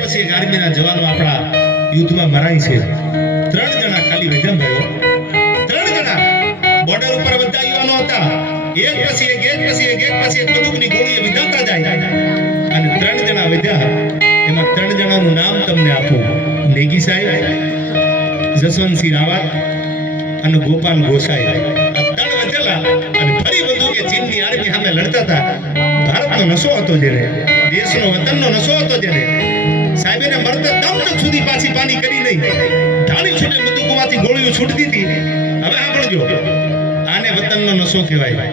પછી એક આર્મીના જવાનો આપણા યુદ્ધમાં મરાય છે. 3 જણા ખાલી વેધમ ભાઈઓ, 3 જણા બોર્ડર ઉપર બધા યુવાનો હતા. એક પછી એક બંદૂકની ગોળીએ વિધાતા જાય અને 3 જણા વધ્યા. એમાં 3 જણાનું નામ તમને આપું. નેગી સાહેબ, જસવંતસિંહ રાવત અને ગોપાલ ગોસાઈ. આ 3 વધેલા અને ફરી બંદૂકે ચીનની આર્મી સામે લડતા હતા. ભારતનો નશો હતો જેને, દેશનો વતનનો નશો હતો જેને, સાહેબને મરતા દમ તક સુધી પાછી પાની કરી નહીં. ઢાળી છૂટે બંદૂકોમાંથી ગોળીઓ છૂટતી હતી. હવે સાંભળજો, આને વતનનો નશો કહેવાય.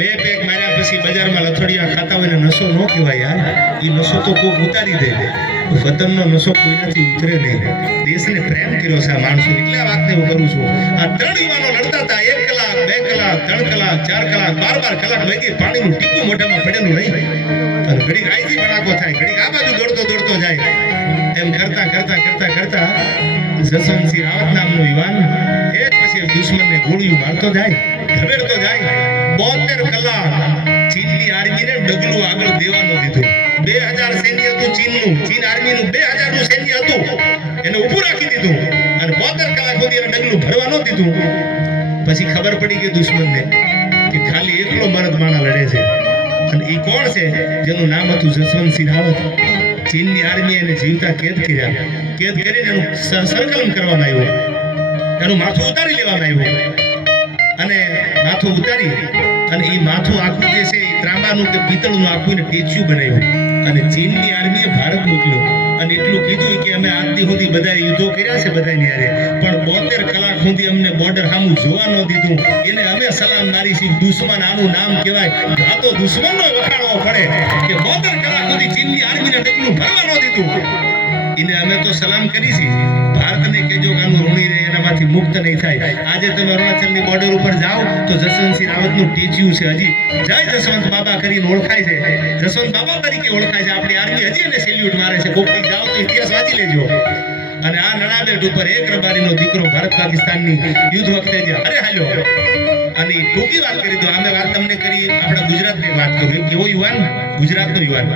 2 પેક માર્યા પછી બજારમાં લથડિયા ખાતા હોય ને નશો ન કહેવાય યાર. એ નશો તો કોક ઉતારી દે. વતનનો નશો કોઈનાથી ઉતરે નહીં. દેશને પ્રેમ કર્યો છે આ માણસો, એટલે આ વાતને હું કરું છું. આ 3 યુવાનો લડતા હતા. 1 કલાક, 2 કલાક, 3 કલાક, 4 કલાક, 12 કલાક વગી પાણીનું ટીપું મોઢામાં પડેલું નહીં. અને ઘડીક આઈથી ભડાકો થાય, ઘડીક આ બાજુ દોડતો જાય. એમ કરતા જસવંતસિંહ રાવત નામનો યુવાન એક પછી એક દુશ્મનને ગોળીઓ મારતો જાય, ઢબેડતો જાય. 72 કલાક ચીનની આર્મીને ડગલું આગળ દેવાનું દીધું. 2000 સૈન્ય હતું ચીનનું, ચીન આર્મીનું 2000 નું સૈન્ય હતું. એને ઊભું રાખી દીધું અને 72 કલાક સુધી એને ડગલું ભરવા ન દીધું. પછી ખબર પડી ગઈ દુશ્મનને કે ખાલી એકલો મરદ માણા લડે છે. અને એ કોણ છે? જેનું નામ હતું જસવંતસિંહ રાવત. ચીનની આર્મી એને જીવતા કેદ કર્યા. કેદ કરીને એનું સંકલન કરવામાં આવ્યું, એનું માથું ઉતારી લેવામાં આવ્યું. અને માથું ઉતારી અને એ માથું આખું જે છે એ ત્રાંબાનું કે પિત્તળનું આખું એને ટેચ્યુ બનાવ્યું. અને ચીનની આર્મીએ ભારત મોકલ્યો અને એટલું કીધું કે અમે આજથી સુધી બધા યુદ્ધો કર્યા છે બધાની હારે, પણ 72 કલાક સુધી અમને બોર્ડર સામું જોવા ન દીધું. એને અમે સલામ મારી છે. દુશ્મન આનું નામ કહેવાય. આ તો દુશ્મનનો વખાણવો પડે કે 72 કલાક સુધી ચીનની આર્મીને ડગલું ભરવા ન દીધું. એને અમે તો સલામ કરી છે. ભારતને કહેજો કે આનું ઋણી રહે, એનામાંથી મુક્ત નહીં થાય. આજે તમે અરુણાચલની બોર્ડર ઉપર જાઓ તો જસવંતસિંહ રાવતનું ટેચ્યુ છે. હજી જય જસવંત બાબા કરીને ઓળખાય છે. જસવંત બાબા તરીકે ઓળખાય છે. આપણી આર્મી હજી એને સેલ્યુટ મારે છે. કોકથી જાઓ તો ઇતિહાસ વાંચી લેજો. અને આ નડાબેટ ઉપર એક રબારીનો દીકરો ભારત પાકિસ્તાનની યુદ્ધ વખતે જે અરે હાલ્યો. અને ટૂંકી વાત કરી દો. અમે વાત તમને કરી આપણા ગુજરાતની વાત કરું. એક એવો યુવાન, ગુજરાતનો યુવાન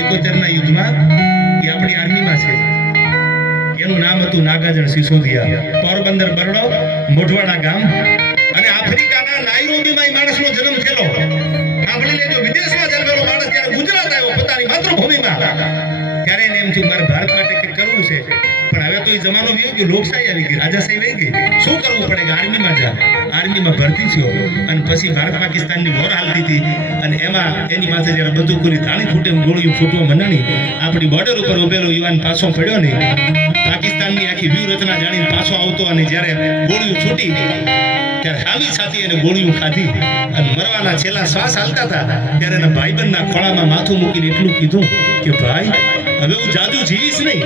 71 યુદ્ધમાં એ આપણી આર્મીમાં છે. એનું નામ હતું નાગાજણ સિસોદિયા. પોરબંદર બરડો, મોઢવાડા ગામ. અને આફ્રિકાના નાઈરોબીમાં એ માણસનો જન્મ થયેલો. સાંભળી લેજો, વિદેશમાં જન્મેલો માણસ જ્યારે ગુજરાત આવ્યો પોતાની માતૃભૂમિમાં, ત્યારે એને એમ થયું મારે ભારત માટે કંઈક કરવું છે. પણ હવે તો એ જમાનો વહી ગયો, લોકશાહી આવી ગઈ, રાજાશાહી વહી ગઈ. શું કરવું પડે કે આર્મીમાં જા. આર્મીમાં ભરતી થયો અને પછી ભારત પાકિસ્તાનની વોર હાલતી હતી. અને એમાં એની પાસે જ્યારે બંદૂકોની તાળી ફૂટે ગોળીઓ ફૂટવા મંડાણી. આપણી બોર્ડર ઉપર ઉભેલો યુવાન પાછો પડ્યો નહીં. પાકિસ્તાનની આખી વ્યૂહરચના જાણીને પાછો આવતો અને જ્યારે ગોળીઓ છૂટી ત્યારે હામી છાતી એને ગોળીઓ ખાધી અને મરવાના છેલ્લા શ્વાસ હાલતા હતા ત્યારે એના ભાઈબંધના ખોળામાં માથું મૂકીને એટલું કીધું કે ભાઈ હવે હું જાજુ જીવીશ નહીં.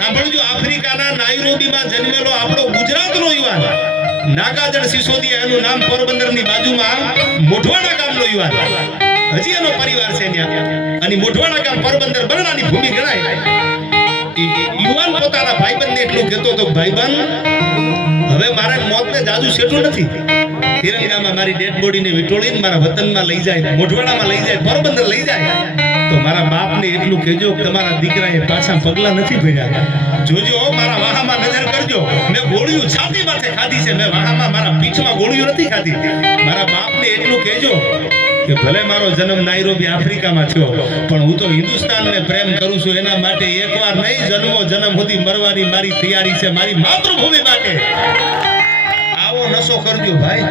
સાંભળજો, આફ્રિકાના નાઈરોબીમાં જન્મેલો આપણો ગુજરાતનો યુવાન નાગાજણ સિસોદિયા, એનું નામ પોરબંદરની બાજુમાં મોઢવાડા ગામનો યુવાન. હજી એનો પરિવાર છે ત્યાં. અને મોઢવાડા ગામ પોરબંદર બરડાની ભૂમિ ગણાય. યુવાન પોતાના ભાઈબંધને એટલું કહેતો હતો, ભાઈબંધ હવે મારા મોતને જાજુ સેટું નથી. તિરંગામાં મારી ડેડ બોડીને વિટોળીને મારા વતનમાં લઈ જાય, મોઢવાડામાં લઈ જાય, પોરબંદર લઈ જાય. તો મારા બાપને એટલું કહેજો કે તમારા દીકરાએ પાછા પગલા નથી ભર્યા. જોજો, મારા વાહામાં નજર કરજો. મેં ગોળીઓ છાતી માથે ખાધી છે. મેં વાહામાં મારા પીઠમાં ગોળીઓ નથી ખાધી. મારા બાપને એટલું કહેજો કે ભલે મારો જન્મ નાઈરોબી આફ્રિકામાં થયો, પણ હું તો હિન્દુસ્તાનને પ્રેમ કરું છું. એના માટે એકવાર નહીં, જન્મ સુધી મરવાની મારી તૈયારી છે, મારી માતૃભૂમિ માટે. આવો નશો કરજો ભાઈ.